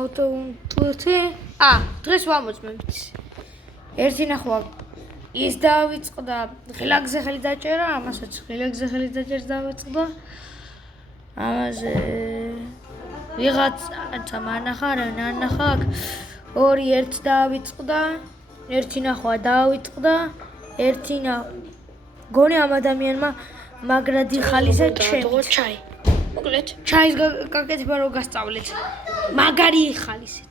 ავტომატურთი დღეს ვამოწმებთ ერთი ნახვა ის დავიწყდა ღილაკზე ხელი დაჭერა ამასაც ღილაკზე ხელი დაჭერს დავიწყდა ამაზე ვიღაცა მანახა რა ნანახა ორი ერთ დავიწყდა ერთი ნახვა დავიწყდა ერთი გონი ამ ადამიანმა მაგრადი ხალისე ჩემ მოკლედ ჩაის გაკეთება რო გასწავლეთ მაგარი ხალისეთ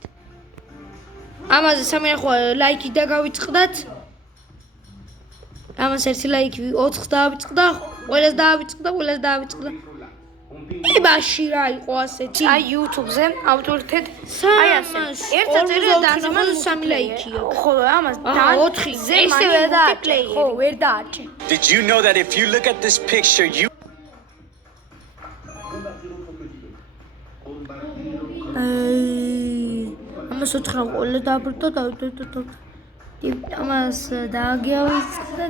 ამაზე სამი ნახვა ლაიქი დაგავიწყდათ ამას ერთი ლაიქი 4-ს დავიწყდა ყველას დავიწყდა ებაში რა იყო ასეთი აი YouTube-ზე ავტორიტეტ აი ასე ერთად დააზმან სამი ლაიქი ხო ამას 4-ზე ისევე დააჭე ხო ვერ დააჭე Did you know that if you look at this picture you ამას 4 ყოლა დაბრუნდა ამას დაგავიწყდა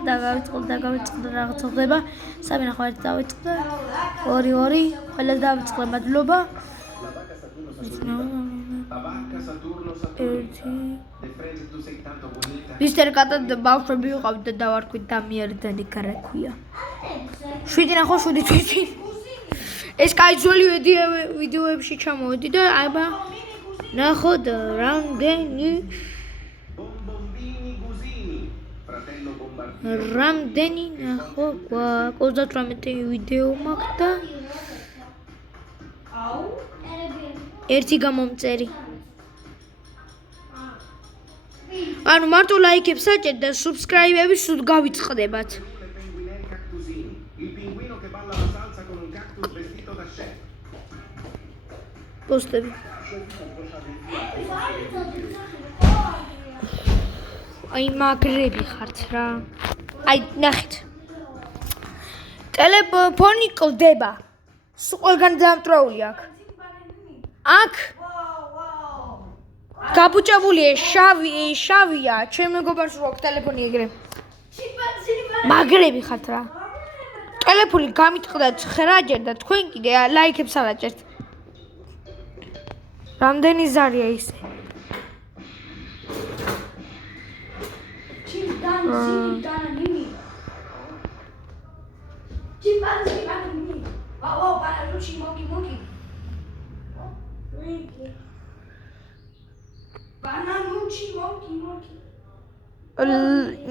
რაღაც ხდება სამი ნახვა ერთ დავიწყდა 2 ყველა დავიწყდა მადლობა მისტერ კატა ბავშვები ვიყავით და დავარქვით დამიარდანი კარაქვია 7 ნახვა 7 თვით ეს კაი ძველი ვიდეოებში ჩამოვედი და აბა ნახოთ რამდენი ნახო 38 ვიდეო მაქვს და ერთი გამომწერი ანუ მარტო ლაიქებს საჭერთ და სუბსკრაიბები სულ გავიწყდებათ პოსტები აი მაგრები ხართ რა აი ნახეთ ტელეფონი კლდება სულ ყველგან დამტრაული აქ გაბუჭებულია შავია ჩემ მეგობარს რო აქვს ტელეფონი ეგრე მაგრები ხართ რა ტელეფონი გამიტყდა 9 ჯერ და თქვენ კიდე ლაიქებს არ აჭერთ რამდენი ზარია ისე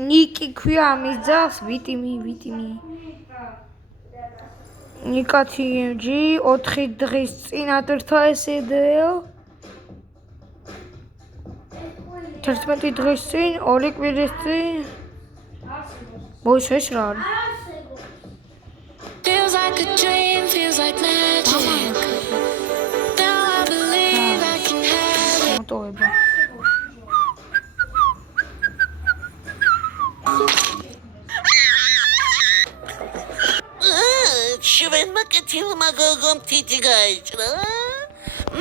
ნიკი ქვია ამის ძაღლს ვიტიმი ნიკა TMG 4 დღის წინ ატვირთვა ეს იდეო 11 დღის წინ 2 კვირის წინ მოიშვეს რა არის Feels like a dream, feels like magic. Now I believe I can have it. მოტოვება შევენმა კეთილმა გოგომ თითი გაიჭრა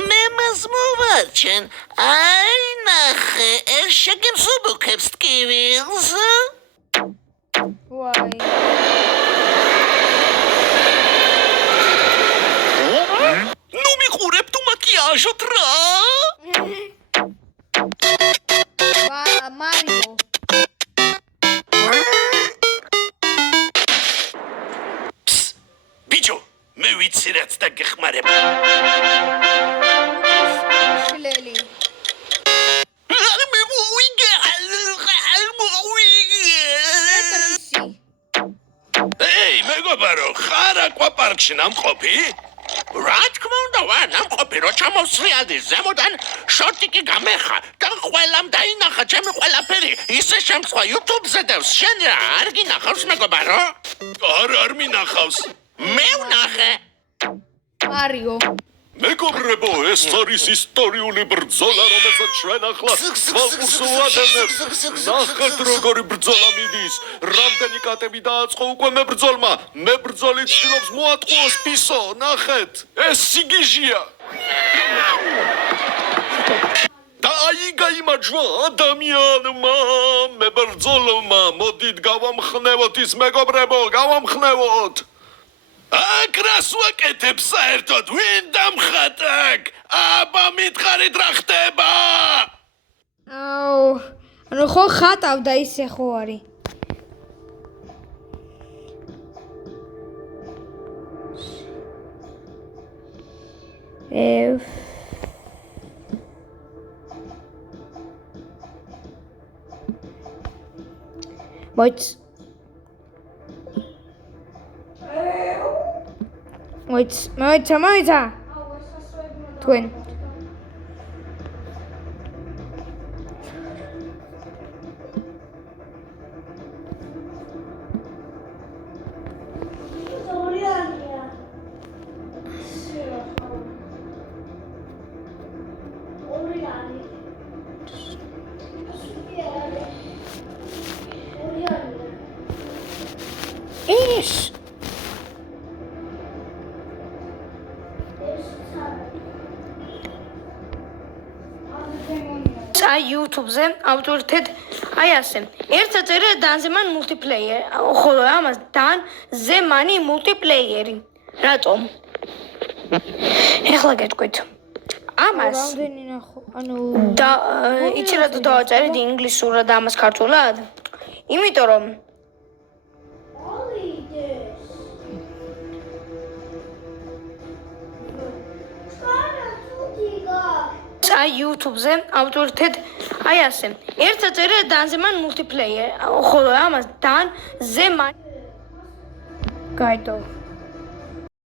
მე მას მოვარჩენ აი ნახე ეს შეგემსუბუქებს ტკივილს ვაი ნუ მიყურებ თუ მაკიაჟოთ რა მარიო ბიჭო მე ვიცი რაც დაგეხმარება შლელი Hey, მეგობარო, ხარ აკვაპარკში ნამყოფი? რა თქმა უნდა ვარ, ნამყოფი რო ჩამოსრიალდი ზემოდან შორტიკი გამეხა და ყველამ დაინახა ჩემი ყველაფერი ისე შემწყვა YouTube-ზე დევს შენ რა არ გინახავს მეგობარო? არ მინახავს მე ვნახე მარიო მეგობრებო, ეს არის ისტორიული ბრძოლა, რომელსაც ჩვენ ახლა ხალხს ვადენებთ. ნახეთ, როგორი ბრძოლა მიდის. რამდენი კატები დააწყო უკვე მებრძოლმა. მებრძოლი ცდილობს მოატყუოს ფისო. ნახეთ, ეს სიგიჟია. და აიგა იმაჯვა ადამიანმა, მებრძოლმა. მოდით გავამხნევოთ ის მეგობრებო, გავამხნევოთ. აქ რას ვაკეთებ საერთოდ? ვინ დამხატა აქ? აბა მითხარით რა ხდება? აუ, ანუ ხო ხატავდა ისე ხო არის. მოიცა. თქვენ. ის აი YouTube-ზე ავტორიტეტ აი ასე. ერთად წერე დანზე მან მულტიპლეიერი, ხოლო ამას დან ზემანი მულტიპლეიერი. რატომ? ეხლა გეტყვით. ამას რამდენი ნახო, ანუ და იცი რა დავაწერეთ ინგლისურად და ამას ქართულად? იმიტომ რომ აი YouTube-ზე ავტორიტეტ აი ასე. ერთად წერე დანზე მან მულტიპლეიერი, ხოლო ამას დან ზემანი გაიტო.